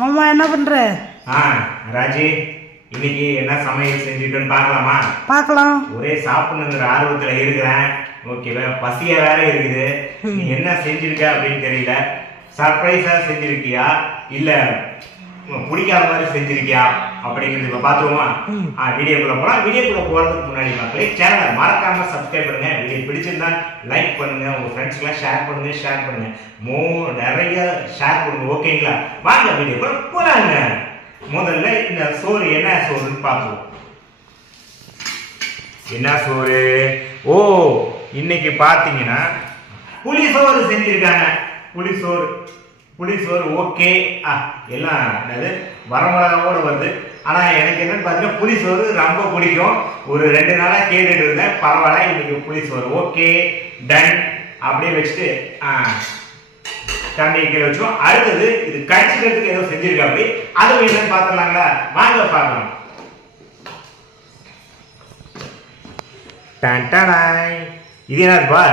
மாமா என்ன பண்ற? ஆ ராஜி இன்னைக்கு என்ன சமையல் செஞ்சுட்டோன்னு பார்க்கலாமா? பார்க்கலாம். ஒரே சாப்பிடணுங்கிற ஆர்வத்துல இருக்கிறேன். ஓகேவா பசியா வேற இருக்குது. நீ என்ன செஞ்சிருக்க அப்படின்னு தெரியல. சர்ப்ரைஸா செஞ்சிருக்கியா? இல்ல பிடிக்காத மாதிரி செஞ்சிருக்கியா? அப்படிங்கிறது இப்ப பாத்துருவோமா ஆ வீடியோக்குள்ள போலாம். வீடியோக்குள்ள போறதுக்கு முன்னாடி மக்களே சேனலை மறக்காம சப்ஸ்கிரைப் பண்ணுங்க. வீடியோ பிடிச்சிருந்தா லைக் பண்ணுங்க. உங்க ஃப்ரெண்ட்ஸ்க்குலாம் ஷேர் பண்ணுங்க ஷேர் பண்ணுங்க. மோ நிறைய ஷேர் பண்ணுங்க ஓகேங்களா வாங்க வீடியோக்குள்ள போலாங்க. முதல்ல இந்த சோறு என்ன சோறுன்னு பார்ப்போம். என்ன சோறு? ஓ இன்னைக்கு பாத்தீங்கன்னா புளி சோறு செஞ்சிருக்காங்க. புளி சோறு. புளி சோறு ஓகே. ஆ எல்லாம் என்னது? வரமிளகாவோடு வருது. ஆனால் எனக்கு என்னன்னு பார்த்தீங்கன்னா புளி சோறு ரொம்ப பிடிக்கும். ஒரு ரெண்டு நாளாக கேட்டுட்டு இருந்தேன். பரவாயில்ல இன்னைக்கு புளி சோறு ஓகே டன் அப்படியே வச்சுட்டு ஆ தண்ணியை கீழே வச்சோம் அடுத்தது இது கடிச்சிக்கிறதுக்கு ஏதோ செஞ்சிருக்கா அப்படி அது என்னன்னு பார்த்துடலாங்களா? வாங்க பார்க்கலாம். டன் டடாய். இது என்னப்பா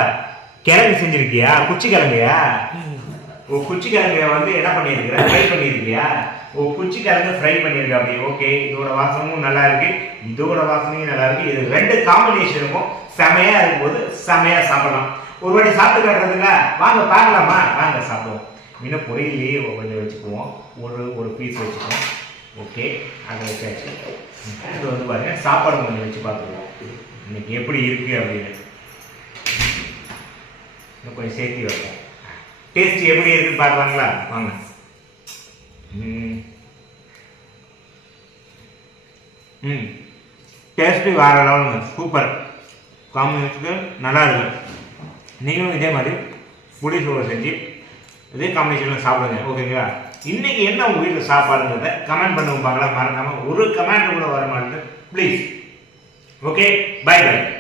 கிழங்கு செஞ்சிருக்கியா? குச்சி கிழங்கையா ஓ குச்சிக்கிழங்க வந்து என்ன பண்ணியிருக்கிற? ஃப்ரை பண்ணியிருக்கியா ஓ குச்சி கிழங்கு ஃப்ரை பண்ணியிருக்க. அப்படி ஓகே இதோட வாசமும் நல்லா இருக்கு. இதோட வாசனையும் நல்லா இருக்கு. இது ரெண்டு காம்பினேஷனுக்கும் செமையா இருக்கும்போது செமையா சாப்பிடலாம். ஒரு வாட்டி சாப்பிட்டு காட்டுறதுங்க வாங்க பார்க்கலாமா? வாங்க சாப்பிடுவோம். இன்னும் பொரியலையே கொஞ்சம் வச்சுக்குவோம். ஒரு ஒரு பீஸ் வச்சுக்குவோம். ஓகே அதை வச்சாச்சு. இது வந்து பார்த்தீங்கன்னா சாப்பாடு கொஞ்சம் வச்சு பார்த்துக்குவோம். இன்னைக்கு எப்படி இருக்கு அப்படின்னு. இன்னும் கொஞ்சம் சேர்த்து வைப்போம். டேஸ்ட் எப்படி இருக்குன்னு பார்க்கலாங்களா? வாங்க. ம். ம். டேஸ்ட்டு வேறு லெவலுங்க. சூப்பர் காம்பினேஷனுக்கு நல்லா இருக்கு. நீங்களும் இதே மாதிரி புளி சோறு செஞ்சு இதே காம்பினேஷனில் சாப்பிடுங்க. ஓகேங்களா இன்றைக்கி என்ன உங்கள் வீட்டில் சாப்பாடுங்கிறத கமெண்ட் பண்ணுங்க. பார்க்கலாம். ஒரு கமெண்ட் கூட வர மாட்டேங்குது. Please okay bye by